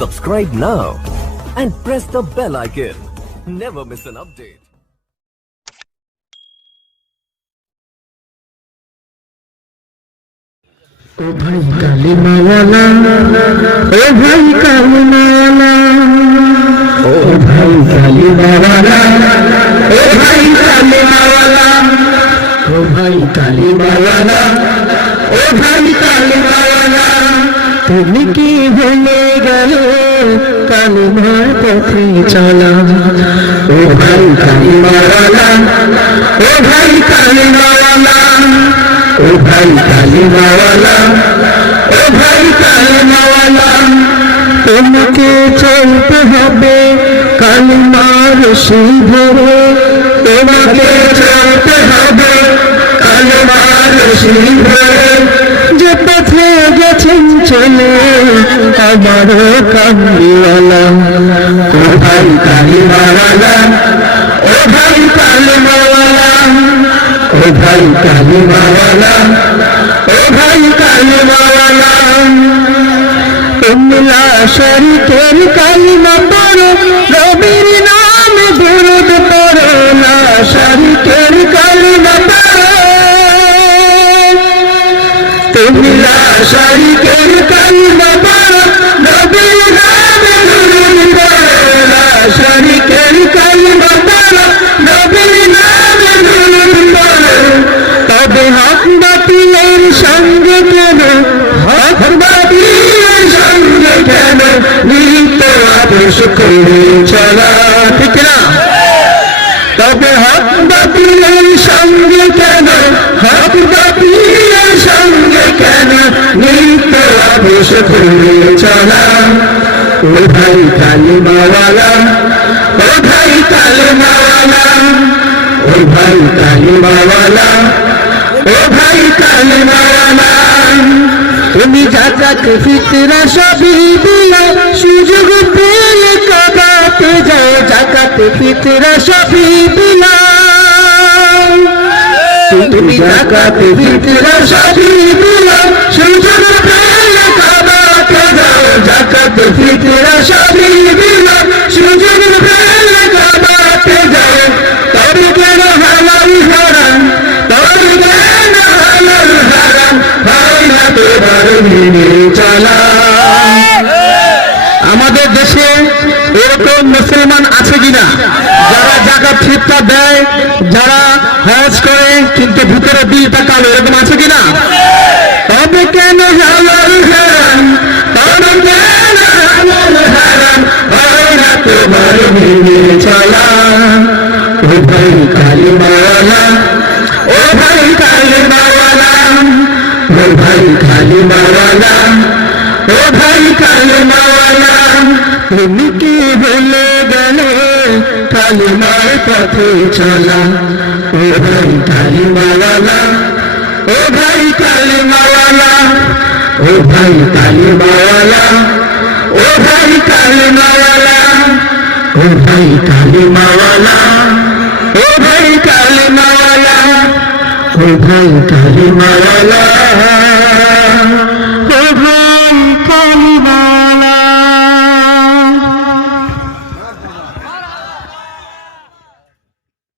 Subscribe now and press the bell icon. Never miss an update. ও ভাই কালিমাওয়ালা ও ভাই কালিমাওয়ালা ও ভাই কালিমাওয়ালা ও ভাই কালিমাওয়ালা ও ভাই কালিমাওয়ালা ও ভাই কালিমাওয়ালা তুমি কি ভুলে গেল, কালিমার পথে চলা। ও ভাই কালিমাওয়ালা, ও ভাই কালিমাওয়ালা, ও ভাই কালিমাওয়ালা, ও ভাই কালিমাওয়ালা। তোমাকে চলতে হবে কালিমার সেই ধরে তোমাকে চলতে হবে কালিমার সেই ধরে গেছেন চলে আমারও কামলিওয়ালা ও ভাই কালিমাওয়ালা ও ভাই কালিমাওয়ালা ও ভাই কালিমাওয়ালা ও ভাই কালিমাওয়ালা উম্মিলা শরীকের কালিমা পড়ো, রবির নামে তুমিলা শরীকের কালিমা পড়ো রবির নামে বিরোধ করো না শরীকের কালিমা পড়ো রবির নামে বিরোধ করো তবে হক বাতিলের সঙ্গে কেন হক বাতিলের সঙ্গে কেন নিত্য আদেশ করে চলা ঠিক না তবে আদেশ করে চলা ও ভাই কালিমাওয়ালা ও ভাই কালিমাওয়ালা ও ভাই কালিমাওয়ালা ও ভাই কালিমাওয়ালা তুমি জাকাত ফিতরা সবই দিও সুযোগ পেলে কাবাতে যাও জাকাত ফিতরা সবই দিও তুমি জাকাত ফিতরা সবই দিও আমাদের দেশে এরকম মুসলমান আছে কিনা? যারা জাকাত ফিতরা দেয়, যারা হজ করে, কিন্তু ভিতরে দিল টাকালো এরকম আছে কিনা তবে কেন হালাল হারাম তবে কেন হালাল হারাম হয় তোমার মেনে চলা ও ভাই কালিমাওয়ালা ও ভাই কালিমাওয়ালা ও ভাই কালিমাওয়ালা ও ভাই কালিমাওয়ালা তুমি কি ভুলে গেলে কালিমার পথে চলা? ও ভাই কালিমাওয়ালা ও ভাই কালিমাওয়ালা ও ভাই কালিমাওয়ালা ও ভাই কালিমাওয়ালা ও ভাই কালিমাওয়ালা ও ভাই কালিমাওয়ালা ও ভাই কালিমাওয়ালা